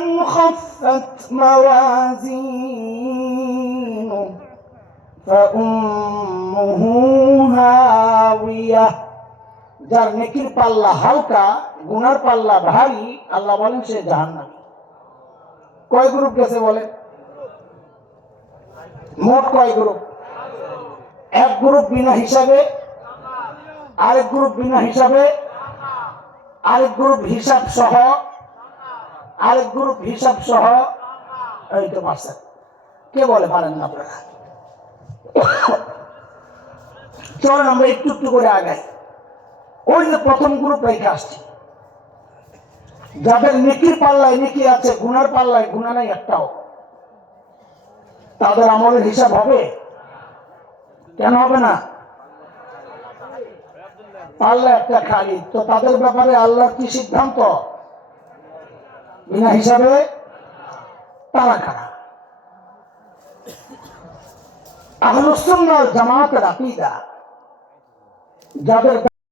من خفت موازينه فأمه هاوية যার নেকির পাল্লা হালকা গুনার পাল্লা ভারী আল্লাহ বলেন সে জাহান্নামী। কয় গ্রুপ গেছে বলেন? মোট কয় গ্রুপ? এক গ্রুপ বিনা হিসাবে, আরেক গ্রুপ বিনা হিসাবে, আরেক গ্রুপ হিসাব সহ, আরেক গ্রুপ হিসাব সহ। এই তো পারছেন। কে বলে পারেন না আপনারা? চলেন আমরা একটু একটু করে আগাই। ওই যে প্রথম গ্রুপ রেখে আসছি, যাদের নেকির পাল্লায় নেকি আছে, গুনার পাল্লায় গুনাহ নাই একটাও, তাদের আমলের হিসাব হবে? কেন হবে না? পাল্লা একটা খালি। তো তাদের ব্যাপারে আল্লাহর কি সিদ্ধান্ত? বিনা হিসাবে তারা কারা? আহলুস সুন্নাহ ওয়াল জামাতের আকীদা, যাদের